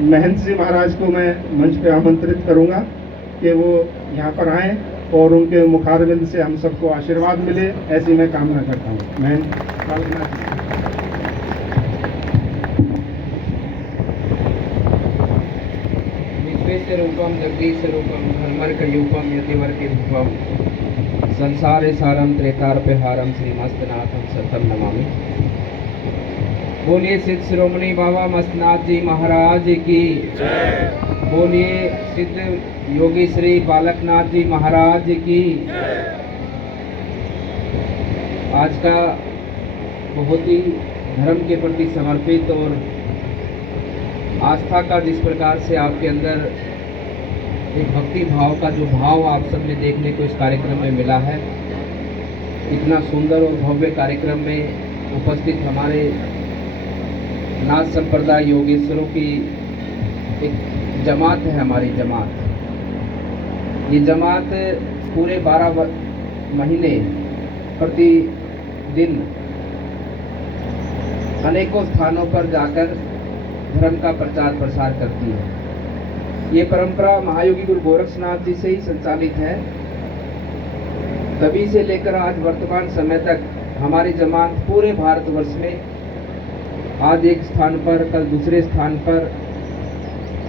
महंत जी महाराज को मैं मंच पे आमंत्रित करूंगा कि वो यहाँ पर आएँ और उनके मुखारबिंद से हम सबको आशीर्वाद मिले, ऐसी मैं कामना करता हूँ। महंत बालकनाथ जी। विश्वेश्वरूपम जगदीशरूपम धर्मर्कयूपम यतिवर्तिरूपम संसारे सारम त्रेतार्पहारम श्रीमस्तनाथम सतम नमामि। बोलिए सिद्ध शिरोमणि बाबा मस्तनाथ जी महाराज की जय। बोलिए सिद्ध योगी श्री बालकनाथ जी महाराज की जय। आज का बहुत ही धर्म के प्रति समर्पित और आस्था का जिस प्रकार से आपके अंदर एक भक्ति भाव का जो भाव आप सब ने देखने को इस कार्यक्रम में मिला है, इतना सुंदर और भव्य कार्यक्रम में उपस्थित हमारे नाथ संप्रदाय योगेश्वरों की एक जमात है, हमारी जमात। ये जमात पूरे 12 महीने प्रतिदिन अनेकों स्थानों पर जाकर धर्म का प्रचार प्रसार करती है। ये परंपरा महायोगी गुरु गोरक्षनाथ जी से ही संचालित है। तभी से लेकर आज वर्तमान समय तक हमारी जमात पूरे भारतवर्ष में आज एक स्थान पर, कल दूसरे स्थान पर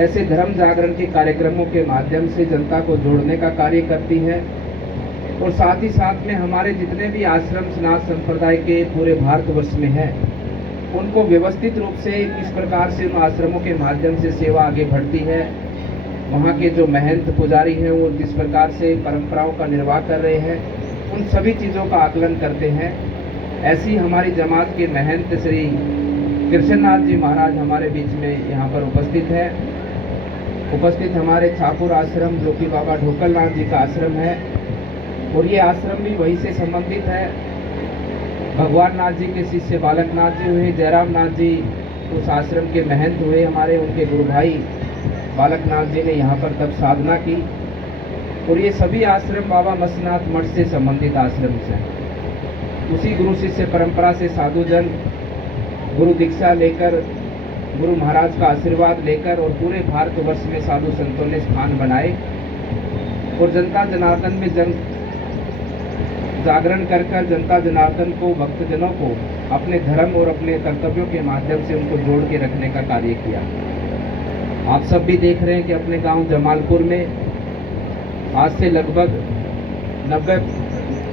ऐसे धर्म जागरण के कार्यक्रमों के माध्यम से जनता को जोड़ने का कार्य करती है। और साथ ही साथ में हमारे जितने भी आश्रम नाथ संप्रदाय के पूरे भारतवर्ष में हैं, उनको व्यवस्थित रूप से किस प्रकार से उन आश्रमों के माध्यम से सेवा आगे बढ़ती है, वहाँ के जो महंत पुजारी हैं वो जिस प्रकार से परंपराओं का निर्वाह कर रहे हैं, उन सभी चीज़ों का आकलन करते हैं। ऐसी हमारी जमात के महंत श्री कृष्णनाथ जी महाराज हमारे बीच में यहाँ पर उपस्थित है। उपस्थित हमारे छापुर आश्रम जो कि बाबा ढोकलनाथ जी का आश्रम है, और ये आश्रम भी वही से संबंधित है। भगवान नाथ जी के शिष्य बालकनाथ जी हुए, जयराम नाथ जी उस आश्रम के महंत हुए हमारे, उनके गुरु भाई बालकनाथ जी ने यहाँ पर तब साधना की। और ये सभी आश्रम बाबा मस्तनाथ मठ से संबंधित आश्रम हैं। उसी गुरु शिष्य परंपरा से साधुजन गुरु दीक्षा लेकर, गुरु महाराज का आशीर्वाद लेकर और पूरे भारतवर्ष में साधु संतों ने स्थान बनाए और जनता जनार्दन में जागरण कर जनता जनार्दन को, भक्तजनों को अपने धर्म और अपने कर्तव्यों के माध्यम से उनको जोड़ के रखने का कार्य किया। आप सब भी देख रहे हैं कि अपने गांव जमालपुर में आज से लगभग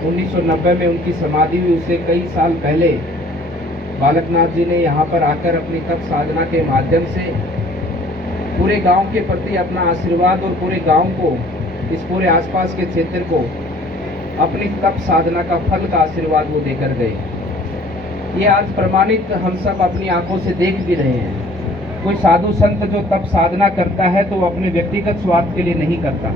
1990 में उनकी समाधि हुई। उससे कई साल पहले बालकनाथ जी ने यहाँ पर आकर अपनी तप साधना के माध्यम से पूरे गांव के प्रति अपना आशीर्वाद और पूरे गांव को, इस पूरे आसपास के क्षेत्र को अपनी तप साधना का फल का आशीर्वाद वो देकर गए। ये आज प्रमाणित हम सब अपनी आंखों से देख भी रहे हैं। कोई साधु संत जो तप साधना करता है तो वो अपने व्यक्तिगत स्वार्थ के लिए नहीं करता,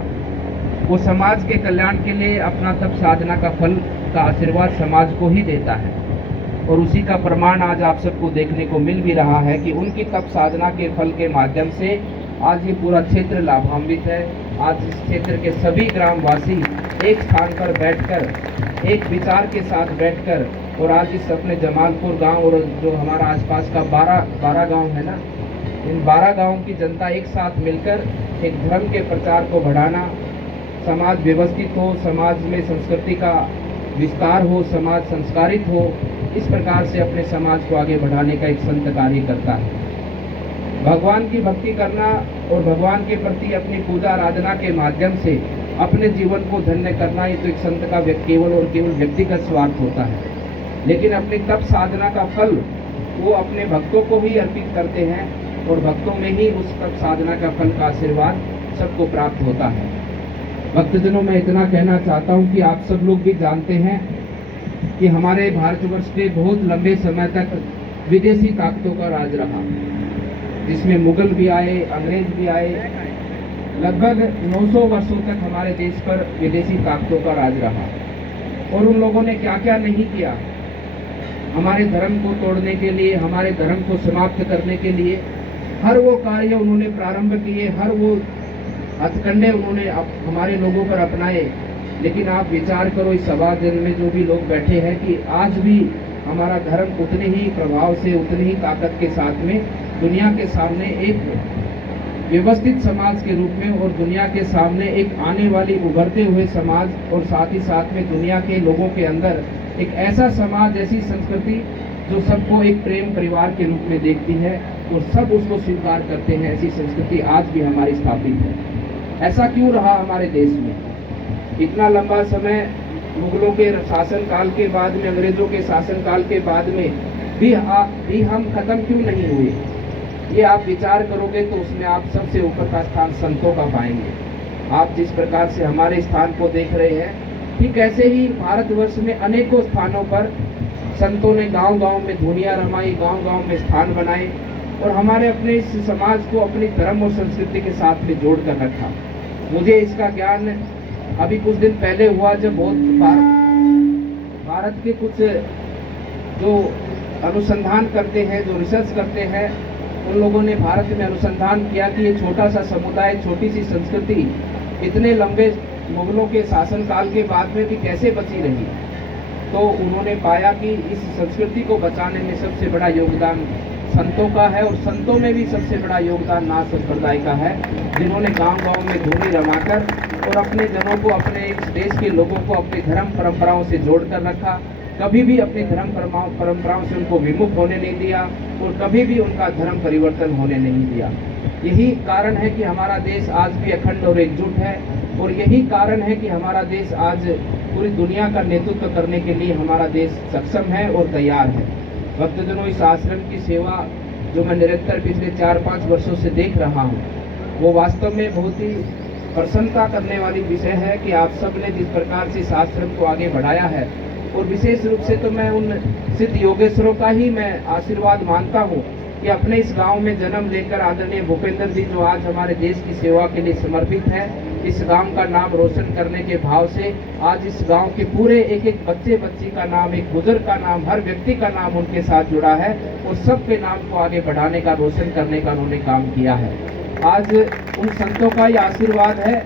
वो समाज के कल्याण के लिए अपना तप साधना का फल का आशीर्वाद समाज को ही देता है। और उसी का प्रमाण आज आप सबको देखने को मिल भी रहा है कि उनकी तप साधना के फल के माध्यम से आज ये पूरा क्षेत्र लाभान्वित है। आज इस क्षेत्र के सभी ग्रामवासी एक स्थान पर बैठकर, एक विचार के साथ बैठकर, और आज इस अपने जमालपुर गांव और जो हमारा आसपास का 12 गांव है ना, इन 12 गाँव की जनता एक साथ मिलकर एक धर्म के प्रचार को बढ़ाना, समाज व्यवस्थित हो, समाज में संस्कृति का विस्तार हो, समाज संस्कारित हो, इस प्रकार से अपने समाज को आगे बढ़ाने का एक संत कार्य करता है। भगवान की भक्ति करना और भगवान के प्रति अपनी पूजा आराधना के माध्यम से अपने जीवन को धन्य करना, ये तो एक संत का केवल और केवल व्यक्तिगत स्वार्थ होता है। लेकिन अपनी तप साधना का फल वो अपने भक्तों को ही अर्पित करते हैं और भक्तों में ही उस तप साधना का फल का आशीर्वाद सबको प्राप्त होता है। भक्तजनों, मैं इतना कहना चाहता हूँ कि आप सब लोग भी जानते हैं कि हमारे भारतवर्ष पे बहुत लंबे समय तक विदेशी ताकतों का राज रहा, जिसमें मुगल भी आए, अंग्रेज भी आए। लगभग 900 वर्षों तक हमारे देश पर विदेशी ताकतों का राज रहा। और उन लोगों ने क्या क्या नहीं किया हमारे धर्म को तोड़ने के लिए, हमारे धर्म को समाप्त करने के लिए। हर वो कार्य उन्होंने प्रारंभ किए, हर वो हथकंडे उन्होंने हमारे लोगों पर अपनाए। लेकिन आप विचार करो, इस सभाजन में जो भी लोग बैठे हैं, कि आज भी हमारा धर्म उतने ही प्रभाव से, उतनी ही ताकत के साथ में दुनिया के सामने एक व्यवस्थित समाज के रूप में और दुनिया के सामने एक आने वाली उभरते हुए समाज और साथ ही साथ में दुनिया के लोगों के अंदर एक ऐसा समाज, ऐसी संस्कृति जो सबको एक प्रेम परिवार के रूप में देखती है और सब उसको स्वीकार करते हैं, ऐसी संस्कृति आज भी हमारी स्थापित है। ऐसा क्यों रहा हमारे देश में? इतना लंबा समय मुगलों के शासनकाल के बाद में, अंग्रेजों के शासनकाल के बाद में भी हम खत्म क्यों नहीं हुए? ये आप विचार करोगे तो उसमें आप सबसे ऊपर का स्थान संतों का पाएंगे। आप जिस प्रकार से हमारे स्थान को देख रहे हैं, ठीक ऐसे ही भारतवर्ष में अनेकों स्थानों पर संतों ने गांव-गांव में धुनियाँ रमाई, गांव-गांव में स्थान बनाए और हमारे अपने इस समाज को अपनी धर्म और संस्कृति के साथ में जोड़ कर रखा। मुझे इसका ज्ञान अभी कुछ दिन पहले हुआ, जब बहुत भारत के कुछ जो अनुसंधान करते हैं, जो रिसर्च करते हैं, उन लोगों ने भारत में अनुसंधान किया कि ये छोटा सा समुदाय, छोटी सी संस्कृति इतने लंबे मुगलों के शासनकाल के बाद में भी कैसे बची रही। तो उन्होंने पाया कि इस संस्कृति को बचाने में सबसे बड़ा योगदान संतों का है और संतों में भी सबसे बड़ा योगदान नाथ संप्रदाय का है, जिन्होंने गांव-गांव में धूनी रमाकर और अपने जनों को, अपने इस देश के लोगों को अपनी धर्म परंपराओं से जोड़ कर रखा। कभी भी अपनी धर्म परंपराओं से उनको विमुख होने नहीं दिया और कभी भी उनका धर्म परिवर्तन होने नहीं दिया। यही कारण है कि हमारा देश आज भी अखंड और एकजुट है और यही कारण है कि हमारा देश आज पूरी दुनिया का नेतृत्व करने के लिए हमारा देश सक्षम है और तैयार है। भक्तजनों, इस आश्रम की सेवा जो मैं निरंतर पिछले 4-5 वर्षों से देख रहा हूँ, वो वास्तव में बहुत ही प्रसन्नता करने वाली विषय है कि आप सब ने जिस प्रकार से इस आश्रम को आगे बढ़ाया है। और विशेष रूप से तो मैं उन सिद्ध योगेश्वरों का ही मैं आशीर्वाद मानता हूँ कि अपने इस गांव में जन्म लेकर आदरणीय भूपेंद्र जी, जो आज हमारे देश की सेवा के लिए समर्पित है, इस गांव का नाम रोशन करने के भाव से आज इस गांव के पूरे एक एक बच्चे बच्ची का नाम, एक बुजुर्ग का नाम, हर व्यक्ति का नाम उनके साथ जुड़ा है और सबके नाम को आगे बढ़ाने का, रोशन करने का उन्होंने काम किया है। आज उन संतों का ये आशीर्वाद है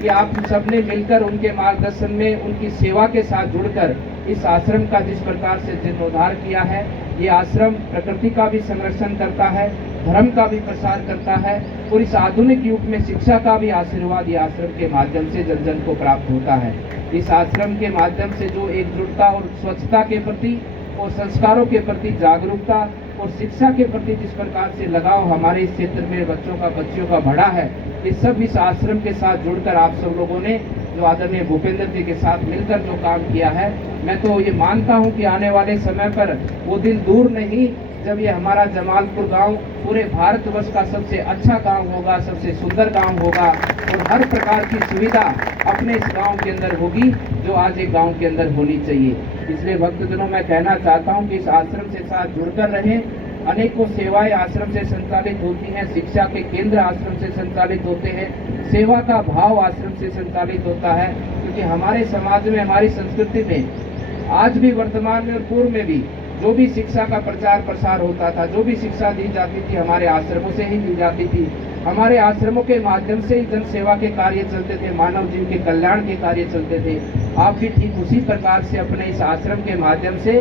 कि आप सबने मिलकर उनके मार्गदर्शन में, उनकी सेवा के साथ जुड़कर इस आश्रम का जिस प्रकार से जीर्णोद्धार किया है। ये आश्रम प्रकृति का भी संरक्षण करता है, धर्म का भी प्रसार करता है और इस आधुनिक युग में शिक्षा का भी आशीर्वाद ये आश्रम के माध्यम से जन जन को प्राप्त होता है। इस आश्रम के माध्यम से जो एकजुटता और स्वच्छता के प्रति और संस्कारों के प्रति जागरूकता और शिक्षा के प्रति जिस प्रकार से लगाव हमारे इस क्षेत्र में बच्चियों का बढ़ा है, ये सब इस आश्रम के साथ जुड़कर आप सब लोगों ने जो आदरणीय भूपेंद्र जी के साथ मिलकर जो काम किया है, मैं तो ये मानता हूँ कि आने वाले समय पर वो दिन दूर नहीं जब ये हमारा जमालपुर गांव पूरे भारतवर्ष का सबसे अच्छा गांव होगा, सबसे सुंदर गांव होगा और हर प्रकार की सुविधा अपने इस गांव के अंदर होगी जो आज एक गांव के अंदर होनी चाहिए। इसलिए भक्तजनों, मैं कहना चाहता हूं कि इस आश्रम से साथ जुड़कर रहें। अनेकों सेवाएं आश्रम से संचालित होती हैं, शिक्षा के केंद्र आश्रम से संचालित होते हैं, सेवा का भाव आश्रम से संचालित होता है, क्योंकि हमारे समाज में, हमारी संस्कृति में आज भी, वर्तमान में और पूर्व में भी जो भी शिक्षा का प्रचार प्रसार होता था, जो भी शिक्षा दी जाती थी, हमारे आश्रमों से ही दी जाती थी। हमारे आश्रमों के माध्यम से ही जन सेवा के कार्य चलते थे, मानव जीव के कल्याण के कार्य चलते थे। आप भी ठीक उसी प्रकार से अपने इस आश्रम के माध्यम से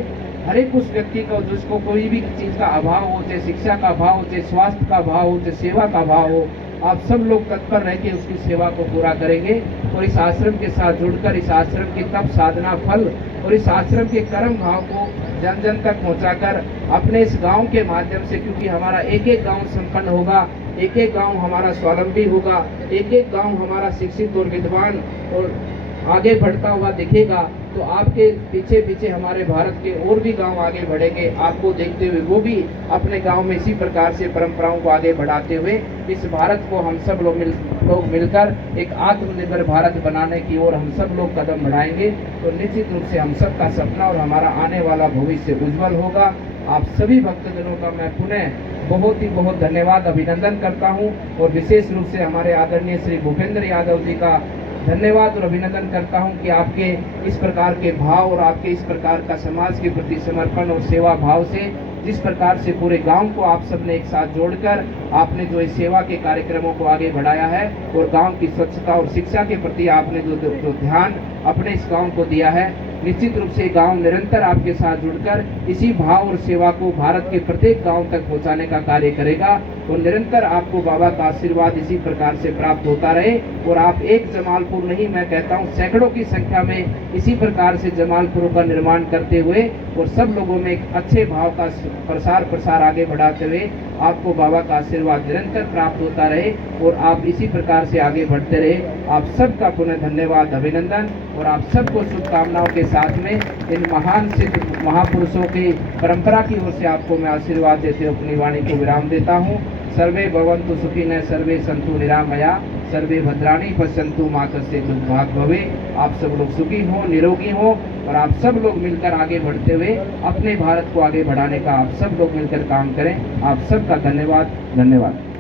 हर एक उस व्यक्ति को जिसको कोई भी चीज़ का अभाव हो, चाहे शिक्षा का अभाव हो, चाहे स्वास्थ्य का अभाव हो, चाहे सेवा का अभाव हो, आप सब लोग तत्पर रह के उसकी सेवा को पूरा करेंगे और इस आश्रम के साथ जुड़कर इस आश्रम की तप साधना फल और इस आश्रम के कर्म भाव को जन जन तक पहुंचाकर अपने इस गांव के माध्यम से, क्योंकि हमारा एक एक गांव संपन्न होगा, एक एक गांव हमारा स्वावलंबी होगा, एक एक गांव हमारा शिक्षित और विद्वान और आगे बढ़ता हुआ दिखेगा, तो आपके पीछे पीछे हमारे भारत के और भी गांव आगे बढ़ेंगे। आपको देखते हुए वो भी अपने गांव में इसी प्रकार से परंपराओं को आगे बढ़ाते हुए इस भारत को हम सब लोग मिलकर एक आत्मनिर्भर भारत बनाने की ओर हम सब लोग कदम बढ़ाएंगे। तो निश्चित रूप से हम सबका सपना और हमारा आने वाला भविष्य उज्जवल होगा। आप सभी भक्तजनों का मैं पुनः बहुत धन्यवाद, अभिनंदन करता हूँ और विशेष रूप से हमारे आदरणीय श्री भूपेंद्र यादव जी का धन्यवाद और अभिनंदन करता हूं कि आपके इस प्रकार के भाव और आपके इस प्रकार का समाज के प्रति समर्पण और सेवा भाव से जिस प्रकार से पूरे गांव को आप सबने एक साथ जोड़कर आपने जो इस सेवा के कार्यक्रमों को आगे बढ़ाया है और गांव की स्वच्छता और शिक्षा के प्रति आपने जो ध्यान अपने इस गांव को दिया है, निश्चित रूप से गांव निरंतर आपके साथ जुड़कर इसी भाव और सेवा को भारत के प्रत्येक गांव तक पहुंचाने का कार्य करेगा। और निरंतर आपको बाबा का आशीर्वाद इसी प्रकार से प्राप्त होता रहे और आप एक जमालपुर नहीं, मैं कहता हूँ सैकड़ों की संख्या में इसी प्रकार से जमालपुरों का निर्माण करते हुए और सब लोगों में एक अच्छे भाव का प्रसार आगे बढ़ाते हुए आपको बाबा का आशीर्वाद निरंतर प्राप्त होता रहे और आप इसी प्रकार से आगे बढ़ते रहे। आप सबका पुनः धन्यवाद, अभिनंदन और आप सबको शुभकामनाओं के साथ में इन महान सिद्ध महापुरुषों की परंपरा की ओर से आपको मैं आशीर्वाद देते हुए अपनी वाणी को विराम देता हूँ। सर्वे भवन्तु सुखिनः, सर्वे सन्तु निरामया, सर्वे भद्राणि पश्यन्तु मा कश्चित् दुःखभाग् भवेत्। आप सब लोग सुखी हो, निरोगी हो और आप सब लोग मिलकर आगे बढ़ते हुए अपने भारत को आगे बढ़ाने का आप सब लोग मिलकर काम करें। आप सबका धन्यवाद, धन्यवाद।